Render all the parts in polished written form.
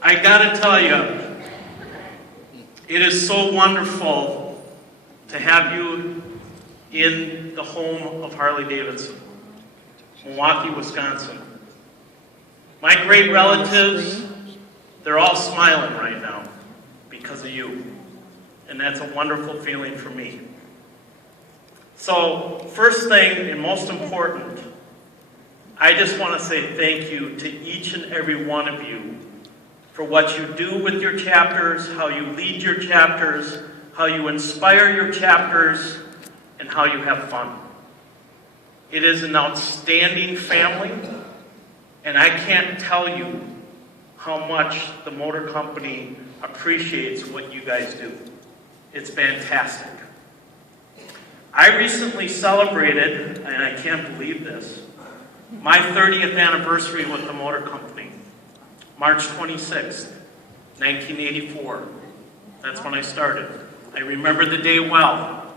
I gotta tell you, it is so wonderful to have you in the home of Harley Davidson, Milwaukee, Wisconsin. My great relatives, they're all smiling right now because of you. And that's a wonderful feeling for me. So, first thing and most important, I just want to say thank you to each and every one of you for what you do with your chapters, how you lead your chapters, how you inspire your chapters, and how you have fun. It is an outstanding family, and I can't tell you how much the motor company appreciates what you guys do. It's fantastic. I recently celebrated, and I can't believe this, my 30th anniversary with the motor company. March 26th, 1984. That's when I started. I remember the day well.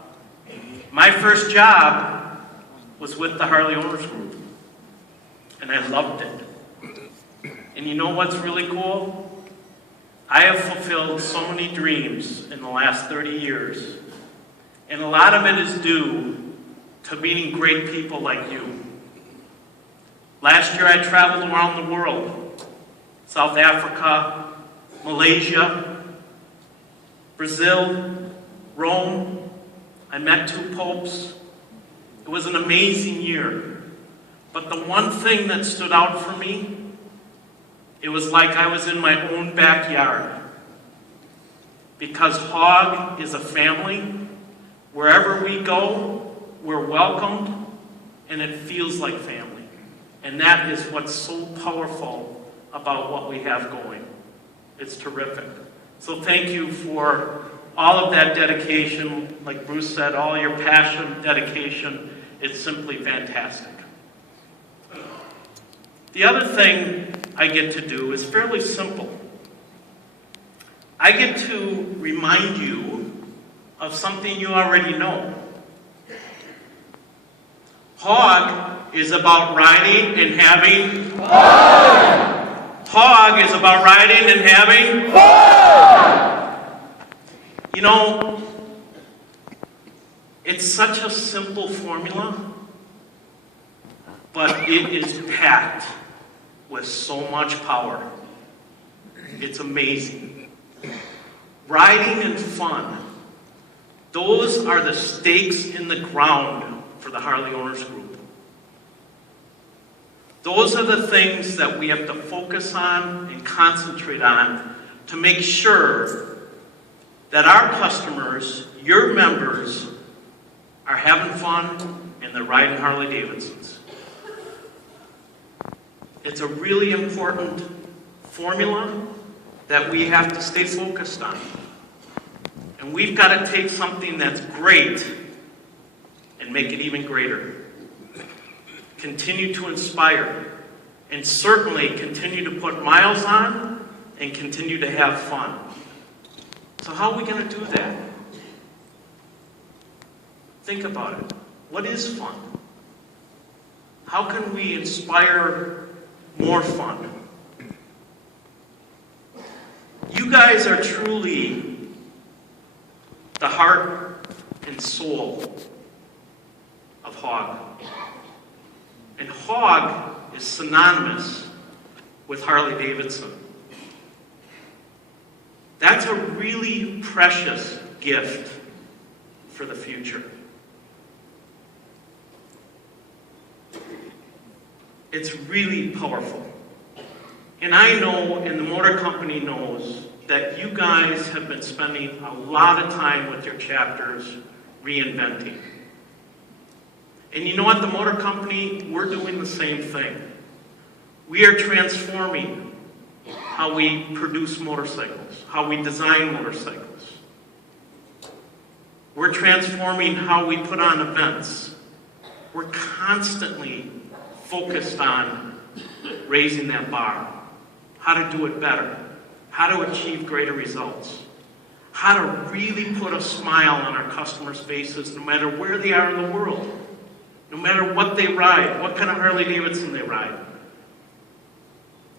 My first job was with the Harley Owners Group, and I loved it. And you know what's really cool? I have fulfilled so many dreams in the last 30 years, and a lot of it is due to meeting great people like you. Last year I traveled around the world. South Africa, Malaysia, Brazil, Rome. I met 2 popes. It was an amazing year. But the one thing that stood out for me, it was like I was in my own backyard. Because Hog is a family. Wherever we go, we're welcomed, and it feels like family. And that is what's so powerful about what we have going. It's terrific. So thank you for all of that dedication. Like Bruce said, all your passion, dedication. It's simply fantastic. The other thing I get to do is fairly simple. I get to remind you of something you already know. Hog is about riding and having fun. Hog is about riding and having fun. You know, it's such a simple formula, but it is packed with so much power. It's amazing. Riding and fun, those are the stakes in the ground for the Harley Owners Group. Those are the things that we have to focus on and concentrate on to make sure that our customers, your members, are having fun and they're riding Harley Davidsons. It's a really important formula that we have to stay focused on. And we've got to take something that's great and make it even greater. Continue to inspire, and certainly continue to put miles on and continue to have fun. So how are we going to do that? Think about it. What is fun? How can we inspire more fun? You guys are truly the heart and soul of Hog. And Hog is synonymous with Harley Davidson. That's a really precious gift for the future. It's really powerful. And I know, and the motor company knows, that you guys have been spending a lot of time with your chapters reinventing. And you know what, the motor company, we're doing the same thing. We are transforming how we produce motorcycles, how we design motorcycles. We're transforming how we put on events. We're constantly focused on raising that bar, how to do it better, how to achieve greater results, how to really put a smile on our customers' faces no matter where they are in the world. No matter what they ride, what kind of Harley Davidson they ride.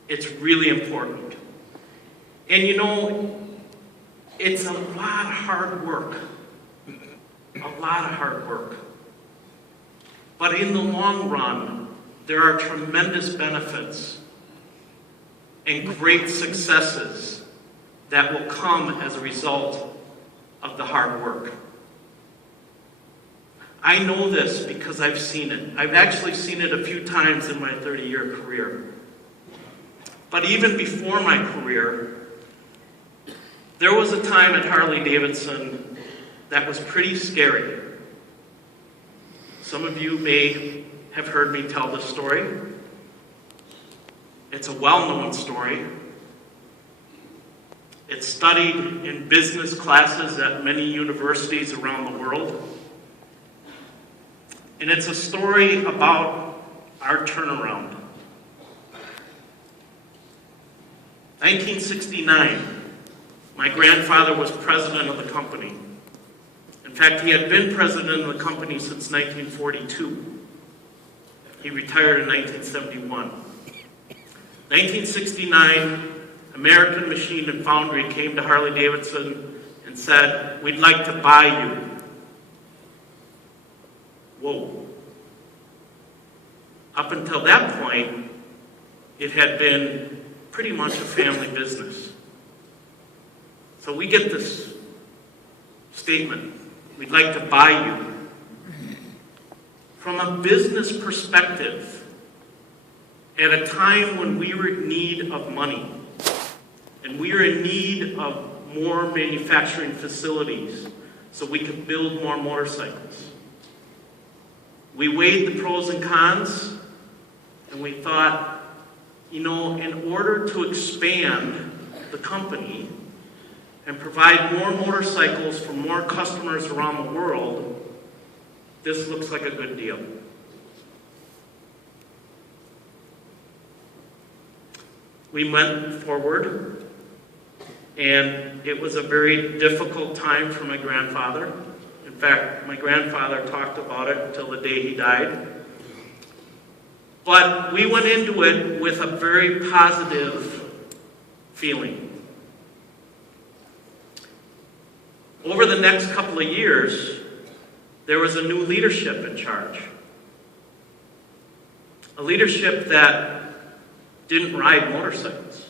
It's really important. And you know, it's a lot of hard work. A lot of hard work. But in the long run, there are tremendous benefits and great successes that will come as a result of the hard work. I know this because I've seen it. I've actually seen it a few times in my 30-year career. But even before my career, there was a time at Harley-Davidson that was pretty scary. Some of you may have heard me tell this story. It's a well-known story. It's studied in business classes at many universities around the world. And it's a story about our turnaround. 1969, my grandfather was president of the company. In fact, he had been president of the company since 1942. He retired in 1971. 1969, American Machine and Foundry came to Harley-Davidson and said, "We'd like to buy you." Whoa. Up until that point, it had been pretty much a family business. So we get this statement, "We'd like to buy you." From a business perspective, at a time when we were in need of money, and we were in need of more manufacturing facilities so we could build more motorcycles, we weighed the pros and cons, and we thought, you know, in order to expand the company and provide more motorcycles for more customers around the world, this looks like a good deal. We went forward, and it was a very difficult time for my grandfather. In fact, my grandfather talked about it until the day he died. But we went into it with a very positive feeling. Over the next couple of years, there was a new leadership in charge. A leadership that didn't ride motorcycles.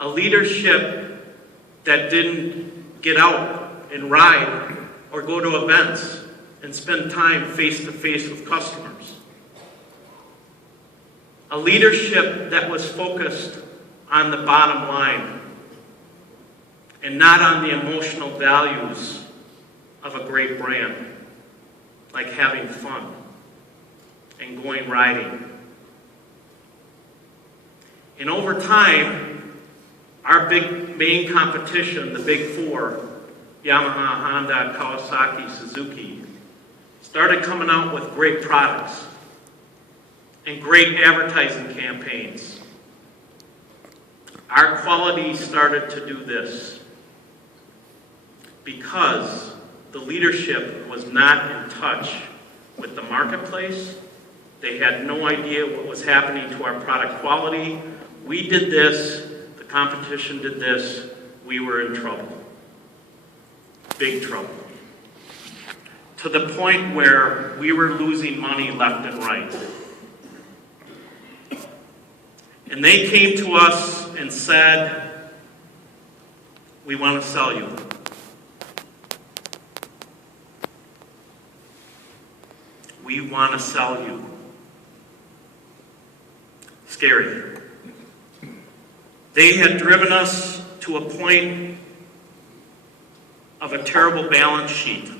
A leadership that didn't get out and ride or go to events and spend time face-to-face with customers. A leadership that was focused on the bottom line and not on the emotional values of a great brand, like having fun and going riding. And over time, our main competition, the big four, Yamaha, Honda, Kawasaki, Suzuki, started coming out with great products and great advertising campaigns. Our quality started to do this because the leadership was not in touch with the marketplace. They had no idea what was happening to our product quality. We did this, the competition did this, we were in trouble. Big trouble. To the point where we were losing money left and right. And they came to us and said, "We want to sell you." We want to sell you. Scary. They had driven us to a point of a terrible balance sheet.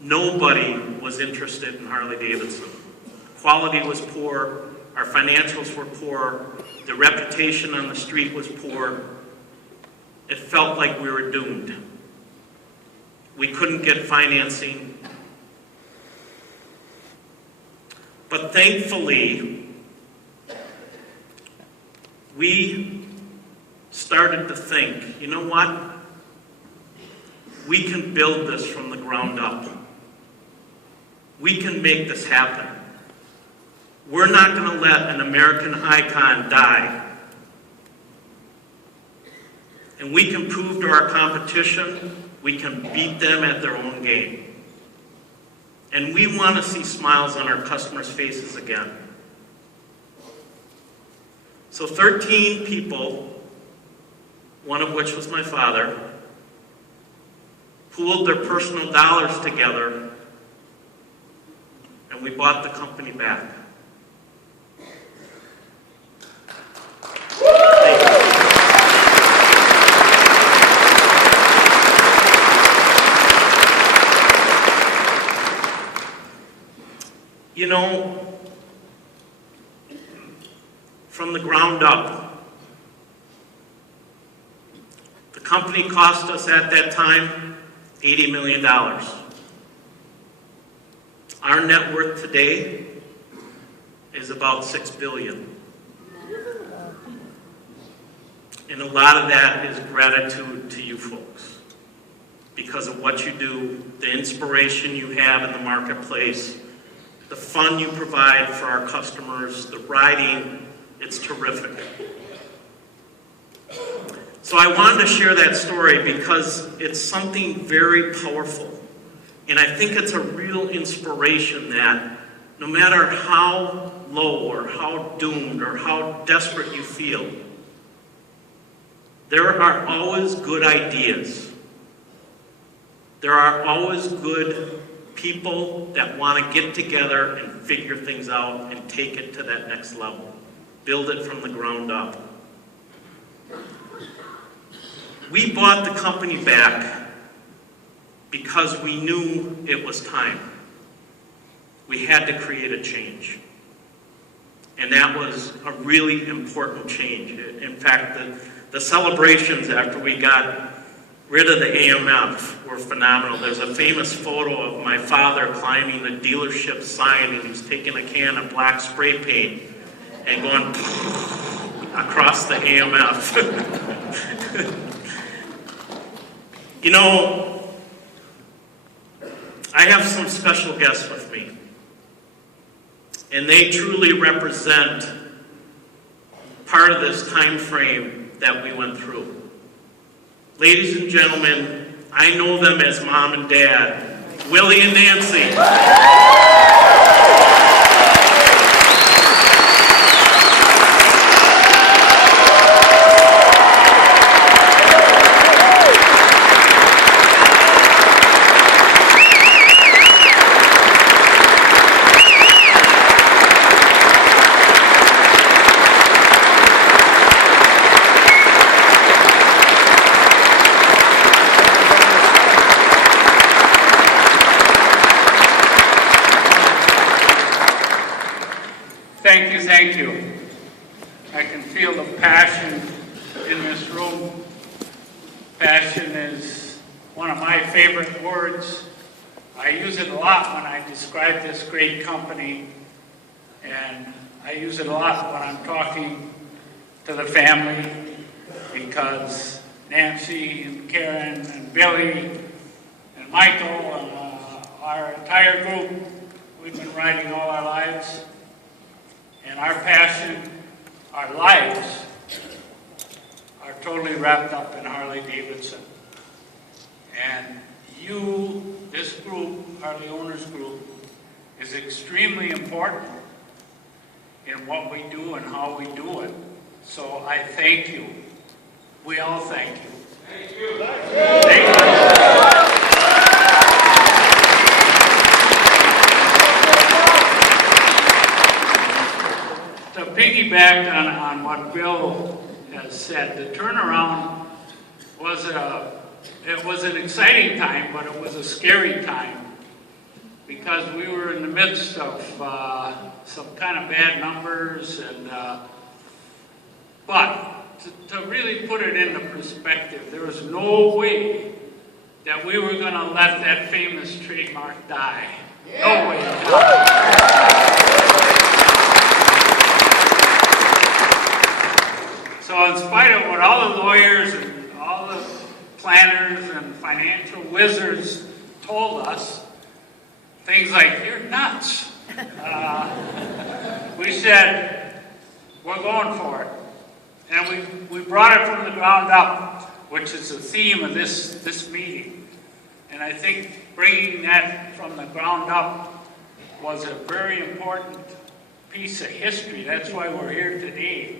Nobody was interested in Harley-Davidson. Quality was poor, our financials were poor, the reputation on the street was poor. It felt like we were doomed. We couldn't get financing. But thankfully, we started to think, you know what? We can build this from the ground up. We can make this happen. We're not going to let an American icon die. And we can prove to our competition we can beat them at their own game. And we want to see smiles on our customers' faces again. So 13 people, one of which was my father, pooled their personal dollars together, and we bought the company back. You know, from the ground up, the company cost us at that time $80 million. Our net worth today is about $6 billion. And a lot of that is gratitude to you folks because of what you do, the inspiration you have in the marketplace, the fun you provide for our customers, the riding, it's terrific. So I wanted to share that story because it's something very powerful. And I think it's a real inspiration that no matter how low or how doomed or how desperate you feel, there are always good ideas. There are always good people that want to get together and figure things out and take it to that next level. Build it from the ground up. We bought the company back because we knew it was time. We had to create a change. And that was a really important change. In fact, the celebrations after we got rid of the AMF were phenomenal. There's a famous photo of my father climbing the dealership sign, and he's taking a can of black spray paint and going across the AMF. You know, I have some special guests with me, and they truly represent part of this time frame that we went through. Ladies and gentlemen, I know them as Mom and Dad, Willie and Nancy. Thank you. I can feel the passion in this room. Passion is one of my favorite words. I use it a lot when I describe this great company, and I use it a lot when I'm talking to the family, because Nancy and Karen and Billy and Michael and our entire group, we've been riding all our lives. And our passion, our lives, are totally wrapped up in Harley Davidson. And you, this group, Harley Owners Group, is extremely important in what we do and how we do it. So I thank you. We all thank you. Thank you. Thank you. To piggyback on what Bill has said, the turnaround was an exciting time, but it was a scary time because we were in the midst of some kind of bad numbers, and but to really put it into perspective, there was no way that we were going to let that famous trademark die. No way. So in spite of what all the lawyers and all the planners and financial wizards told us, things like, you're nuts. we said, we're going for it. And we brought it from the ground up, which is the theme of this meeting. And I think bringing that from the ground up was a very important piece of history. That's why we're here today.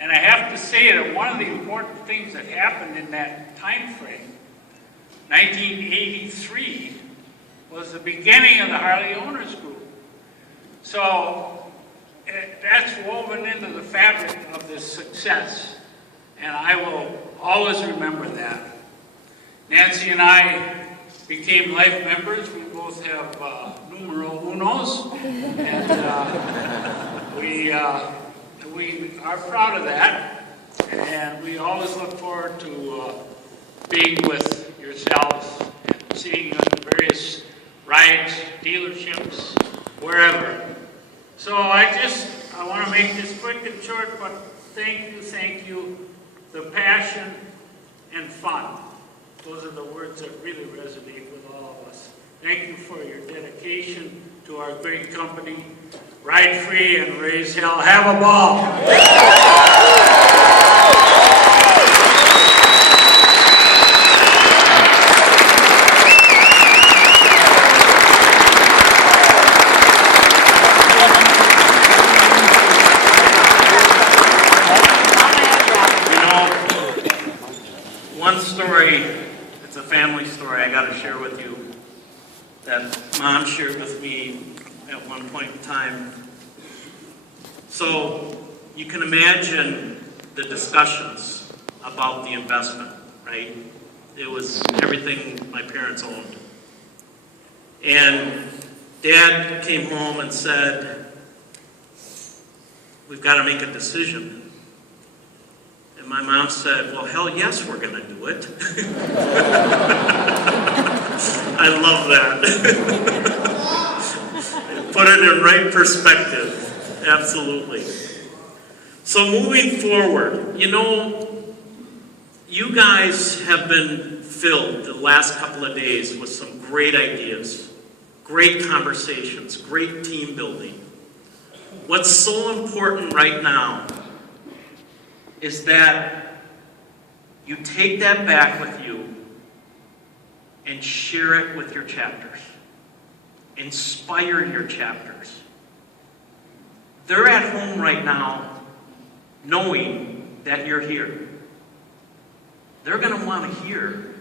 And I have to say that one of the important things that happened in that time frame, 1983, was the beginning of the Harley Owners Group. So that's woven into the fabric of this success. And I will always remember that. Nancy and I became life members. We both have numero unos. And we are proud of that. And we always look forward to being with yourselves and seeing you in various rides, dealerships, wherever. So I want to make this quick and short, but thank you. The passion and fun. Those are the words that really resonate with all of us. Thank you for your dedication to our great company. Ride free and raise hell. Have a ball. One story, it's a family story I got to share with you that Mom shared with me at one point in time. So you can imagine the discussions about the investment, right? It was everything my parents owned. And Dad came home and said, we've got to make a decision. And my mom said, well, hell yes, we're going to do it. I love that. Put it in right perspective. Absolutely. So moving forward, you guys have been filled the last couple of days with some great ideas, great conversations, great team building. What's so important right now is that you take that back with you and share it with your chapters. Inspire your chapters. They're at home right now knowing that you're here. They're going to want to hear,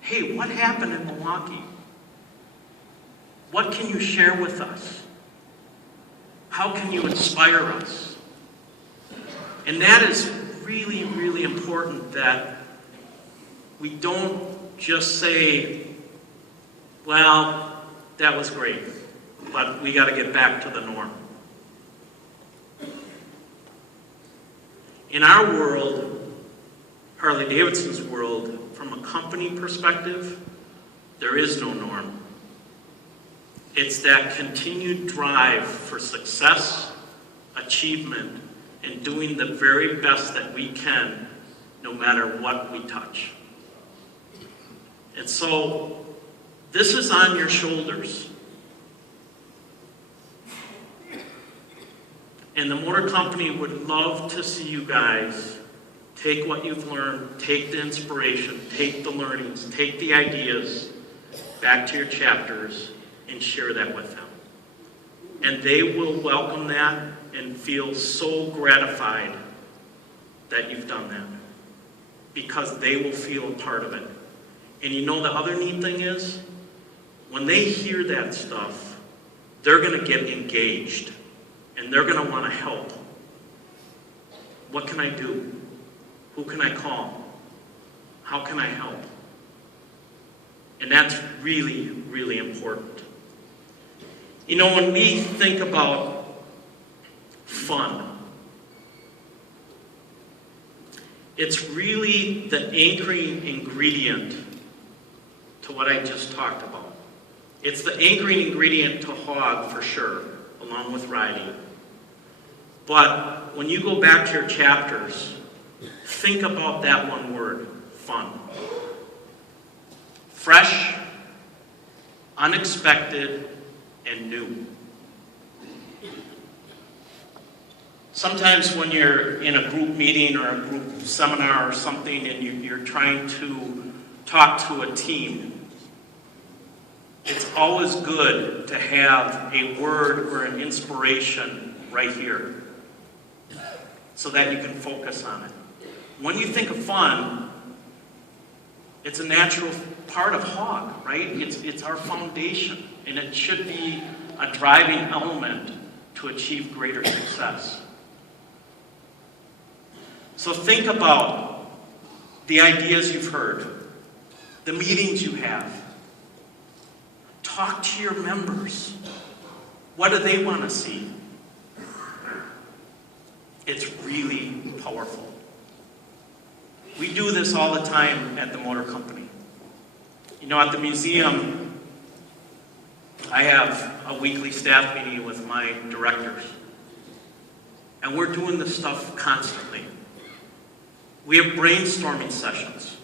hey, what happened in Milwaukee? What can you share with us? How can you inspire us? And that is really, really important that we don't just say, well, that was great, but we got to get back to the norm. In our world, Harley-Davidson's world, from a company perspective, there is no norm. It's that continued drive for success, achievement, and doing the very best that we can, no matter what we touch. And so, this is on your shoulders. And the motor company would love to see you guys take what you've learned, take the inspiration, take the learnings, take the ideas back to your chapters and share that with them. And they will welcome that and feel so gratified that you've done that, because they will feel a part of it. And the other neat thing is, when they hear that stuff, they're going to get engaged, and they're going to want to help. What can I do? Who can I call? How can I help? And that's really, really important. When we think about fun, it's really the anchoring ingredient to what I just talked about. It's the anchoring ingredient to hog for sure, along with riding. But when you go back to your chapters, think about that one word, fun. Fresh, unexpected, and new. Sometimes when you're in a group meeting or a group seminar or something and you're trying to talk to a team, it's always good to have a word or an inspiration right here so that you can focus on it. When you think of fun, it's a natural part of HOG, right? It's our foundation, and it should be a driving element to achieve greater success. So think about the ideas you've heard, the meetings you have. Talk to your members. What do they want to see? It's really powerful. We do this all the time at the motor company. You know, at the museum, I have a weekly staff meeting with my directors. And we're doing this stuff constantly. We have brainstorming sessions.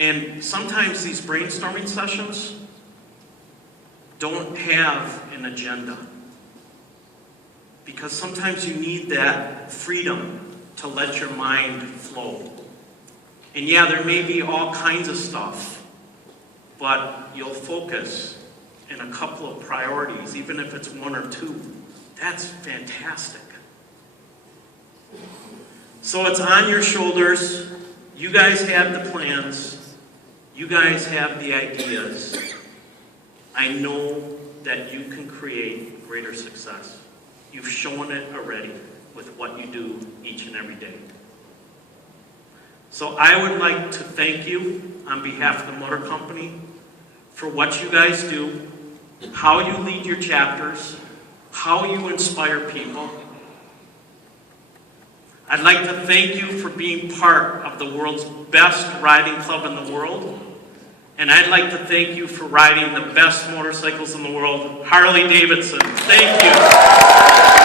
And sometimes these brainstorming sessions don't have an agenda. Because sometimes you need that freedom to let your mind flow. And yeah, there may be all kinds of stuff, but you'll focus in a couple of priorities, even if it's one or two. That's fantastic. So it's on your shoulders. You guys have the plans. You guys have the ideas. I know that you can create greater success. You've shown it already with what you do each and every day. So I would like to thank you on behalf of the motor company for what you guys do, how you lead your chapters, how you inspire people. I'd like to thank you for being part of the world's best riding club in the world. And I'd like to thank you for riding the best motorcycles in the world, Harley Davidson. Thank you.